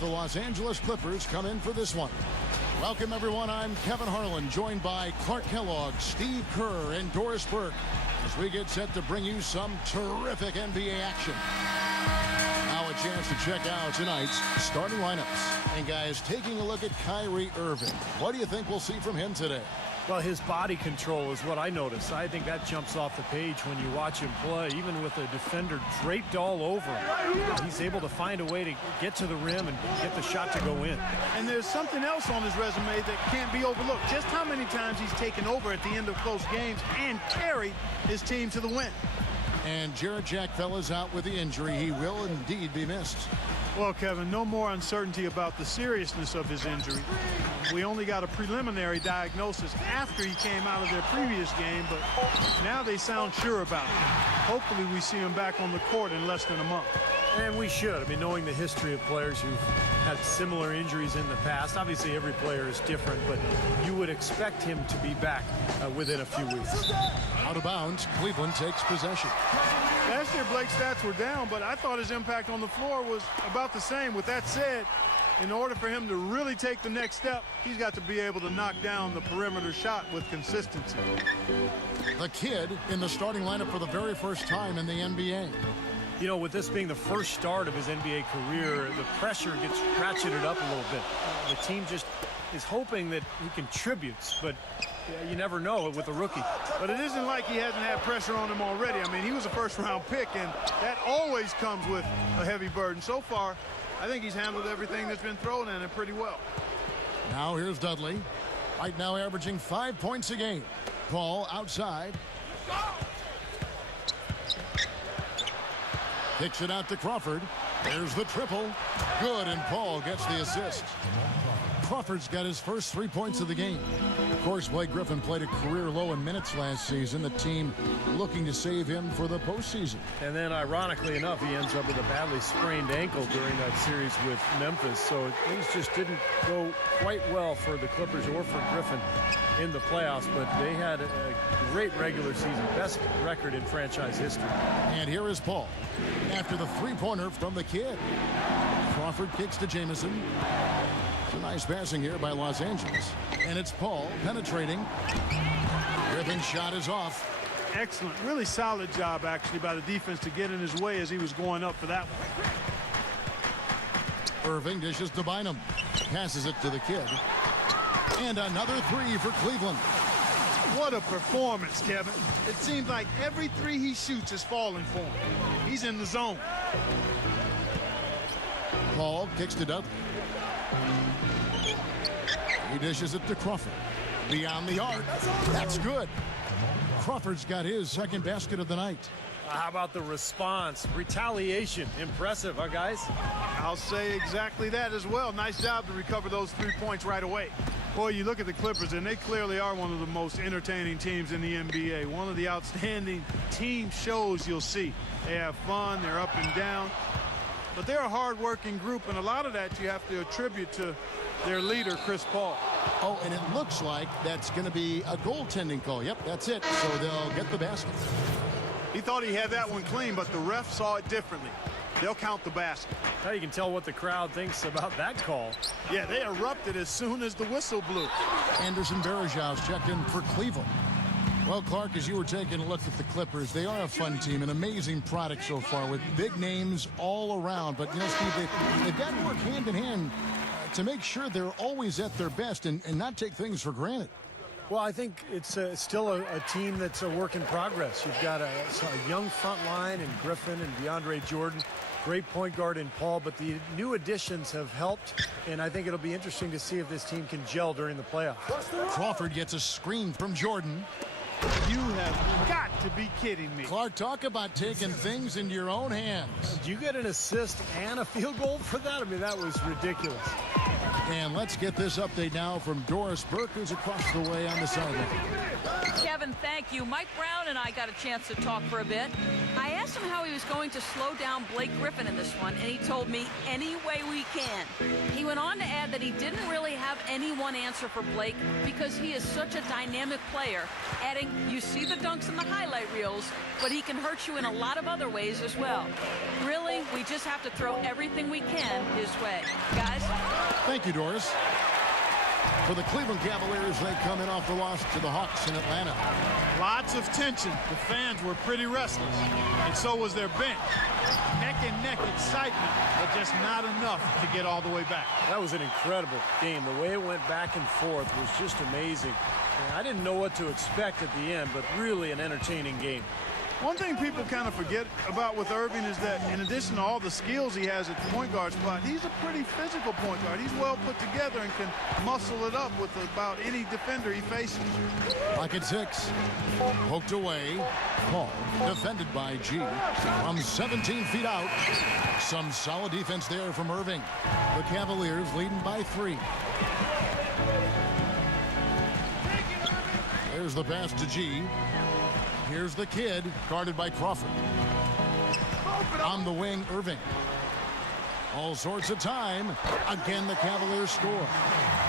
The Los Angeles Clippers come in for this one. Welcome, everyone. I'm Kevin Harlan, joined by Clark Kellogg, Steve Kerr, and Doris Burke, as we get set to bring you some terrific NBA action. Now a chance to check out tonight's starting lineups. And guys, taking a look at Kyrie Irving, what do you think we'll see from him today? Well, his body control is what I notice. I think that jumps off the page when you watch him play. Even with a defender draped all over him, he's able to find a way to get to the rim and get the shot to go in. And there's something else on his resume that can't be overlooked. Just how many times he's taken over at the end of close games and carried his team to the win. And Jarrett Jack fell out with the injury. He will indeed be missed. Well, Kevin, no more uncertainty about the seriousness of his injury. We only got a preliminary diagnosis after he came out of their previous game, but now they sound sure about it. Hopefully we see him back on the court in less than a month. And we should. I mean, knowing the history of players who've had similar injuries in the past, obviously every player is different, but you would expect him to be back within a few weeks. Out of bounds, Cleveland takes possession. Last year, Blake's stats were down, but I thought his impact on the floor was about the same. With that said, in order for him to really take the next step, he's got to be able to knock down the perimeter shot with consistency. The kid in the starting lineup for the very first time in the NBA. You know, with this being the first start of his NBA career, the pressure gets ratcheted up a little bit. The team just is hoping that he contributes, but you never know with a rookie. But it isn't like he hasn't had pressure on him already. I mean, he was a first-round pick, and that always comes with a heavy burden. So far, I think he's handled everything that's been thrown at him pretty well. Now here's Dudley. Right now averaging 5 points a game. Paul outside. Kicks it out to Crawford. There's the triple. Good, and Paul gets the assist. Crawford's got his first 3 points of the game. Of course, Blake Griffin played a career low in minutes last season. The team looking to save him for the postseason. And then, ironically enough, he ends up with a badly sprained ankle during that series with Memphis. So things just didn't go quite well for the Clippers or for Griffin in the playoffs. But they had a great regular season, best record in franchise history. And here is Paul after the three-pointer from the kid. Crawford kicks to Jamison. Some nice passing here by Los Angeles. And it's Paul penetrating. Griffin's shot is off. Excellent. Really solid job, actually, by the defense to get in his way as he was going up for that one. Irving dishes to Bynum. Passes it to the kid. And another three for Cleveland. What a performance, Kevin. It seems like every three he shoots is falling for him. He's in the zone. Paul kicks to Dudley. He dishes it to Crawford. Beyond the arc. That's good. Crawford's got his second basket of the night. How about the response? Retaliation. Impressive, huh, guys? I'll say exactly that as well. Nice job to recover those 3 points right away. Boy, you look at the Clippers, and they clearly are one of the most entertaining teams in the NBA. One of the outstanding team shows you'll see. They have fun. They're up and down. But they're a hard-working group, and a lot of that you have to attribute to their leader, Chris Paul. Oh, and it looks like that's going to be a goaltending call. Yep, that's it. So they'll get the basket. He thought he had that one clean, but the ref saw it differently. They'll count the basket. Now you can tell what the crowd thinks about that call. Yeah, they erupted as soon as the whistle blew. Anderson Varejão's checked in for Cleveland. Well, Clark, as you were taking a look at the Clippers, they are a fun team, an amazing product so far with big names all around. But, you know, Steve, they've got to work hand in hand to make sure they're always at their best and not take things for granted. Well, I think it's still a team that's a work in progress. You've got a young front line in Griffin and DeAndre Jordan, great point guard in Paul, but the new additions have helped, and I think it'll be interesting to see if this team can gel during the playoffs. Crawford gets a screen from Jordan. You have got to be kidding me. Clark, talk about taking things into your own hands. Did you get an assist and a field goal for that? I mean, that was ridiculous. And let's get this update now from Doris Burke, who's across the way on the sideline. Kevin, thank you. Mike Brown and I got a chance to talk for a bit. I asked him how he was going to slow down Blake Griffin in this one, and he told me any way we can. He went on to add that he didn't really have any one answer for Blake because he is such a dynamic player, adding, you see the dunks in the highlight reels, but he can hurt you in a lot of other ways as well. Really, we just have to throw everything we can his way. Guys? Thank you, Doris. For the Cleveland Cavaliers, they come in off the loss to the Hawks in Atlanta. Lots of tension. The fans were pretty restless, and so was their bench. Neck and neck excitement, but just not enough to get all the way back. That was an incredible game. The way it went back and forth was just amazing. And I didn't know what to expect at the end, but really an entertaining game. One thing people kind of forget about with Irving is that in addition to all the skills he has at the point guard spot, he's a pretty physical point guard. He's well put together and can muscle it up with about any defender he faces. Clock at 6. Poked away. Paul defended by G from 17 feet out. Some solid defense there from Irving. The Cavaliers leading by 3. There's the pass to G. Here's the kid, guarded by Crawford. On the wing, Irving. All sorts of time. Again, the Cavaliers score.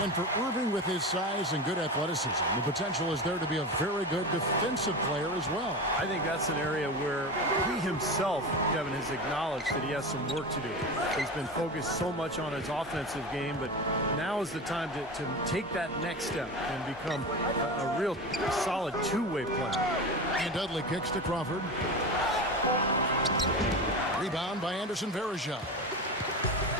And for Irving, with his size and good athleticism, the potential is there to be a very good defensive player as well. I think that's an area where he himself, Kevin, has acknowledged that he has some work to do. He's been focused so much on his offensive game, but now is the time to take that next step and become a real solid two-way player. And Dudley kicks to Crawford. Rebound by Anderson Varejao.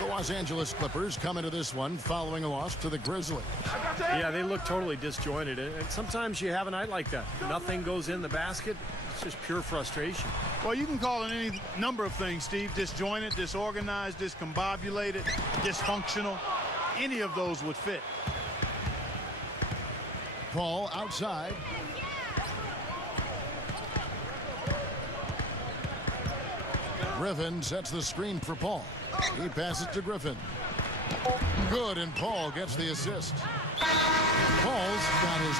The Los Angeles Clippers come into this one following a loss to the Grizzlies. Yeah, they look totally disjointed, and sometimes you have a night like that. Nothing goes in the basket. It's just pure frustration. Well, you can call it any number of things, Steve. Disjointed, disorganized, discombobulated, dysfunctional. Any of those would fit. Paul outside. Griffin sets the screen for Paul. He passes to Griffin. Good, and Paul gets the assist. Paul's got his...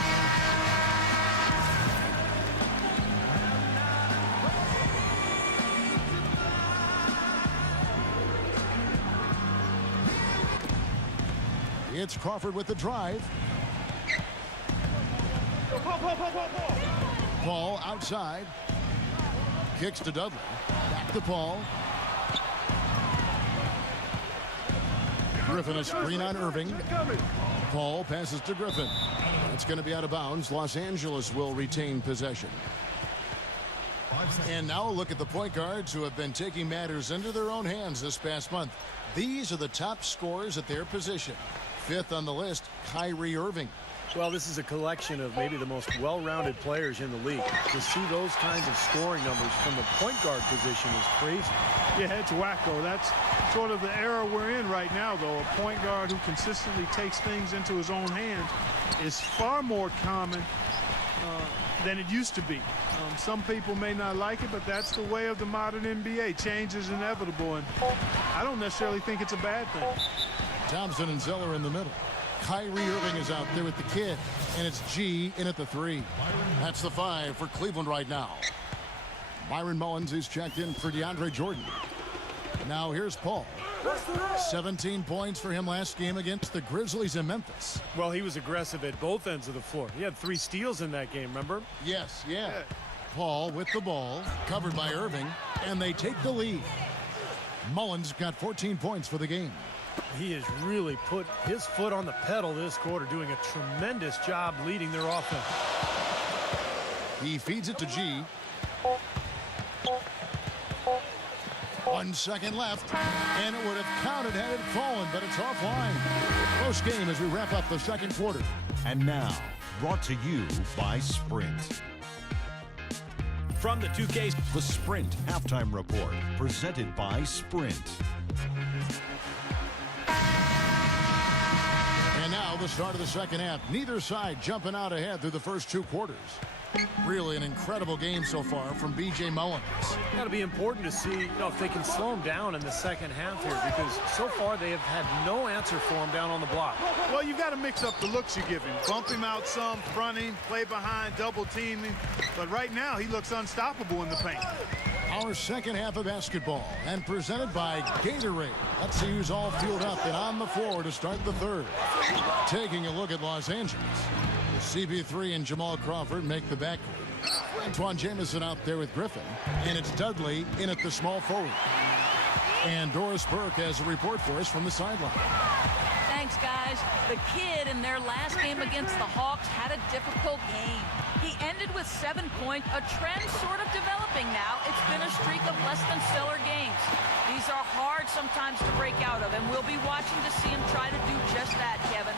It's Crawford with the drive. Paul outside. Kicks to Dudley. Back to Paul. Griffin a screen on Irving. Paul passes to Griffin. It's going to be out of bounds. Los Angeles will retain possession. And now a look at the point guards who have been taking matters into their own hands this past month. These are the top scorers at their position. 5th on the list, Kyrie Irving. Well, this is a collection of maybe the most well-rounded players in the league. To see those kinds of scoring numbers from the point guard position is crazy. Yeah, it's wacko. That's sort of the era we're in right now, though. A point guard who consistently takes things into his own hands is far more common than it used to be. Some people may not like it, but that's the way of the modern NBA. Change is inevitable, and I don't necessarily think it's a bad thing. Thompson and Zeller in the middle. Kyrie Irving is out there with the kid, and it's G in at the 3. That's the 5 for Cleveland right now. Byron Mullins is checked in for DeAndre Jordan. Now here's Paul. 17 points for him last game against the Grizzlies in Memphis. Well, he was aggressive at both ends of the floor. He had 3 steals in that game, remember? Yes, yeah. Paul with the ball, covered by Irving, and they take the lead. Mullins got 14 points for the game. He has really put his foot on the pedal this quarter, doing a tremendous job leading their offense. He feeds it to G. 1 second left, and it would have counted had it fallen, but it's offline. Close game as we wrap up the second quarter. And now, brought to you by Sprint. From the 2K, The Sprint Halftime Report, presented by Sprint. And now the start of the second half. Neither side jumping out ahead through the first 2 quarters. Really an incredible game so far from B.J. Mullins. Got to be important to see, if they can slow him down in the second half here, because so far they have had no answer for him down on the block. Well, you've got to mix up the looks you give him. Bump him out some, fronting, play behind, double teaming. But right now, he looks unstoppable in the paint. Our second half of basketball, and presented by Gatorade. Let's see who's all fueled up and on the floor to start the third. Taking a look at Los Angeles. CP3 and Jamal Crawford make the backcourt. Antoine Jamison out there with Griffin, and it's Dudley in at the small forward. And Doris Burke has a report for us from the sideline. Thanks, guys. The kid in their last game against the Hawks had a difficult game. He ended with 7 points, a trend sort of developing now. It's been a streak of less than stellar games. These are hard sometimes to break out of, and we'll be watching to see him try to do just that, Kevin.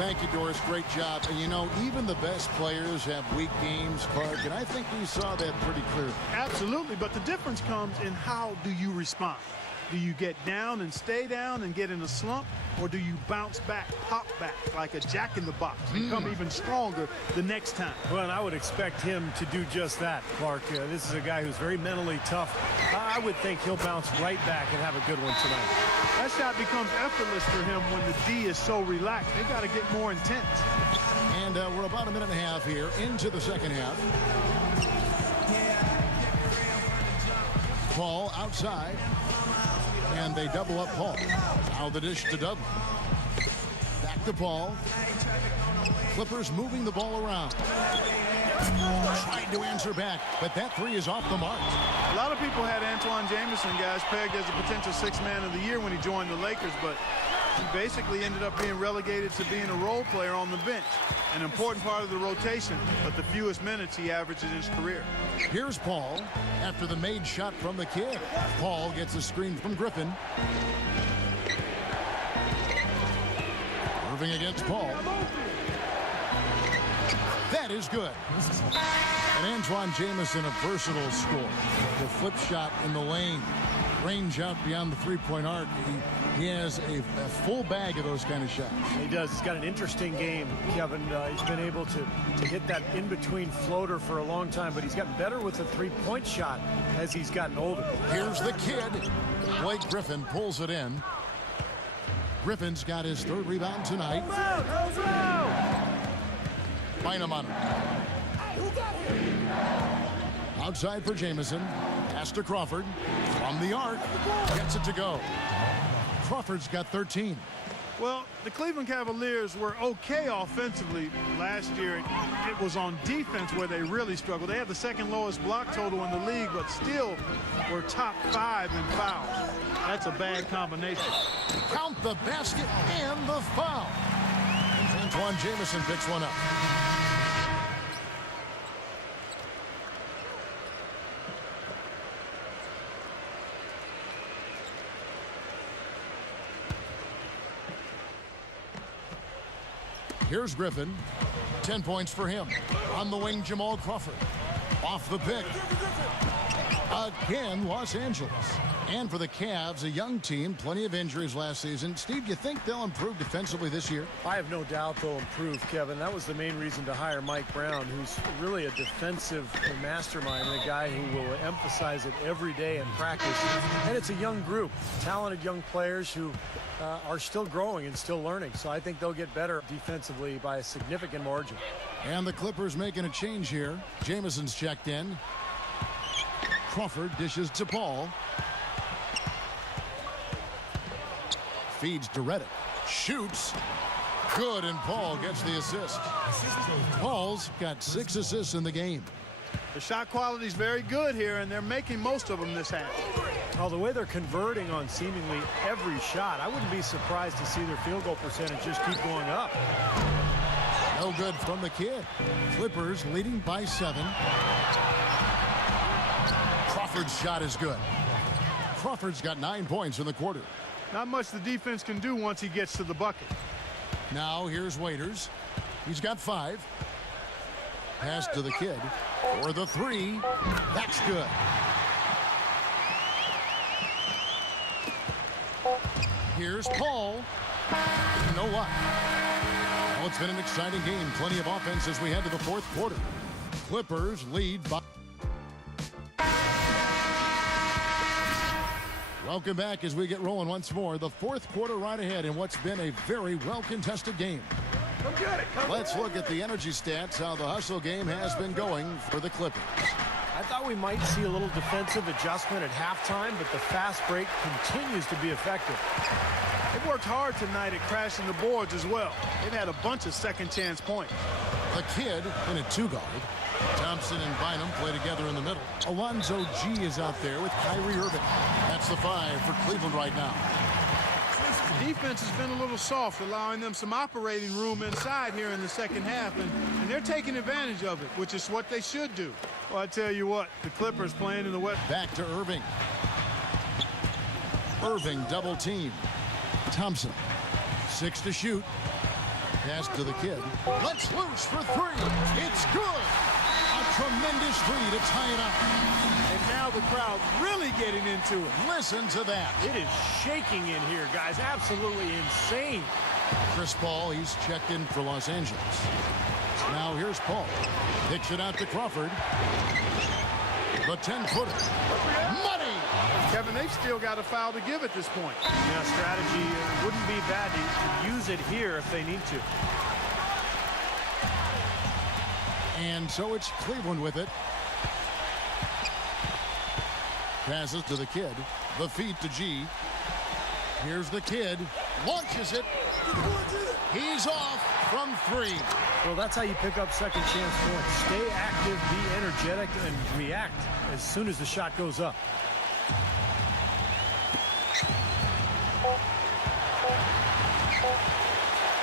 Thank you, Doris. Great job. And even the best players have weak games, Clark, and I think we saw that pretty clearly. Absolutely, but the difference comes in how do you respond. Do you get down and stay down and get in a slump, or do you bounce back, pop back like a jack-in-the-box, become even stronger the next time? Well, and I would expect him to do just that, Clark. This is a guy who's very mentally tough. I would think he'll bounce right back and have a good one tonight. That shot becomes effortless for him when the D is so relaxed. They got to get more intense. And we're about a minute and a half here into the second half. Paul outside. And they double up Paul. Now the dish to Dudley. Back to Paul. Clippers moving the ball around. Trying to answer back, but that three is off the mark. A lot of people had Antoine Jamison, guys, pegged as a potential sixth man of the year when he joined the Lakers, but he basically ended up being relegated to being a role player on the bench. An important part of the rotation, but the fewest minutes he averaged in his career. Here's Paul after the made shot from the kid. Paul gets a screen from Griffin. Irving against Paul. That is good. And Antoine Jamison, a versatile scorer. The flip shot in the lane. Range out beyond the three-point arc. He has a full bag of those kind of shots. He does. He's got an interesting game, Kevin. He's been able to hit that in-between floater for a long time, but he's gotten better with the three-point shot as he's gotten older. Here's the kid. Blake Griffin pulls it in. Griffin's got his third rebound tonight. Bynum on him. Outside for Jamison. Pass to Crawford. From the arc. Gets it to go. Crawford's got 13. Well, the Cleveland Cavaliers were okay offensively last year. It was on defense where they really struggled. They had the second lowest block total in the league, but still were top 5 in fouls. That's a bad combination. Count the basket and the foul. Antoine Jamison picks one up. Here's Griffin. 10 points for him. On the wing, Jamal Crawford. Off the pick. Again, Los Angeles. And for the Cavs, a young team, plenty of injuries last season. Steve, do you think they'll improve defensively this year? I have no doubt they'll improve, Kevin. That was the main reason to hire Mike Brown, who's really a defensive mastermind, and a guy who will emphasize it every day in practice. And it's a young group, talented young players who are still growing and still learning. So I think they'll get better defensively by a significant margin. And the Clippers making a change here. Jamison's checked in. Crawford dishes to Paul. Feeds to Redick. Shoots. Good, and Paul gets the assist. Paul's got 6 assists in the game. The shot quality is very good here, and they're making most of them this half. Well, the way they're converting on seemingly every shot, I wouldn't be surprised to see their field goal percentage just keep going up. No good from the kid. Clippers leading by 7. Crawford's shot is good. Crawford's got 9 points in the quarter. Not much the defense can do once he gets to the bucket. Now here's Waiters. He's got 5. Pass to the kid for the 3. That's good. Here's Paul. You know what? Well, it's been an exciting game. Plenty of offense as we head to the fourth quarter. Clippers lead by... Welcome back as we get rolling once more. The fourth quarter right ahead in what's been a very well-contested game. Let's look at the energy stats, how the hustle game has been going for the Clippers. I thought we might see a little defensive adjustment at halftime, but the fast break continues to be effective. They worked hard tonight at crashing the boards as well. They've had a bunch of second chance points. The kid in a two-guard. Thompson and Bynum play together in the middle. Alonzo G is out there with Kyrie Irving. That's the 5 for Cleveland right now. The defense has been a little soft, allowing them some operating room inside here in the second half, and they're taking advantage of it, which is what they should do. Well, I tell you what, the Clippers playing in the West. Back to Irving. Irving double team. Thompson. 6 to shoot. Pass to the kid. Let's loose for 3. It's good. A tremendous 3 to tie it up. And now the crowd really getting into it. Listen to that. It is shaking in here, guys. Absolutely insane. Chris Paul, he's checked in for Los Angeles. Now here's Paul. Picks it out to Crawford. The 10-footer. Money! Kevin, they've still got a foul to give at this point. Yeah, strategy wouldn't be bad to use it here if they need to. And so it's Cleveland with it. Passes to the kid. The feed to G. Here's the kid. Launches it. He's off from 3. Well, that's how you pick up second chance points. Stay active, be energetic, and react as soon as the shot goes up.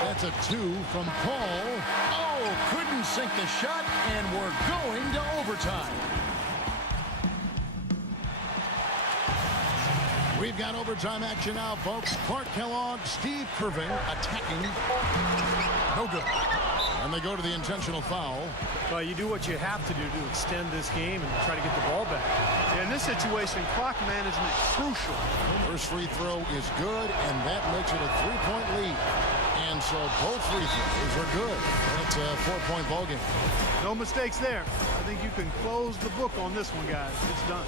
That's a 2 from Paul. Oh, couldn't sink the shot, and we're going to overtime. We've got overtime action now, folks. Clark Kellogg, Steve Kerving attacking. No good. And they go to the intentional foul. Well, you do what you have to do to extend this game and try to get the ball back. Yeah, in this situation, clock management crucial. First free throw is good, and that makes it a 3-point lead. And so both free throws are good. It's a 4-point ball game. No mistakes there. I think you can close the book on this one, guys. It's done.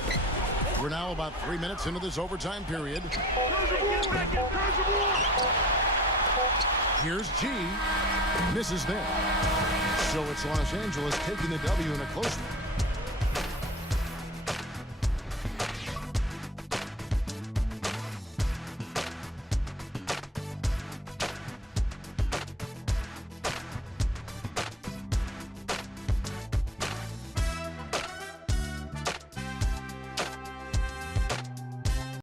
We're now about 3 minutes into this overtime period. Here's G. Misses there. So it's Los Angeles taking the W in a close one.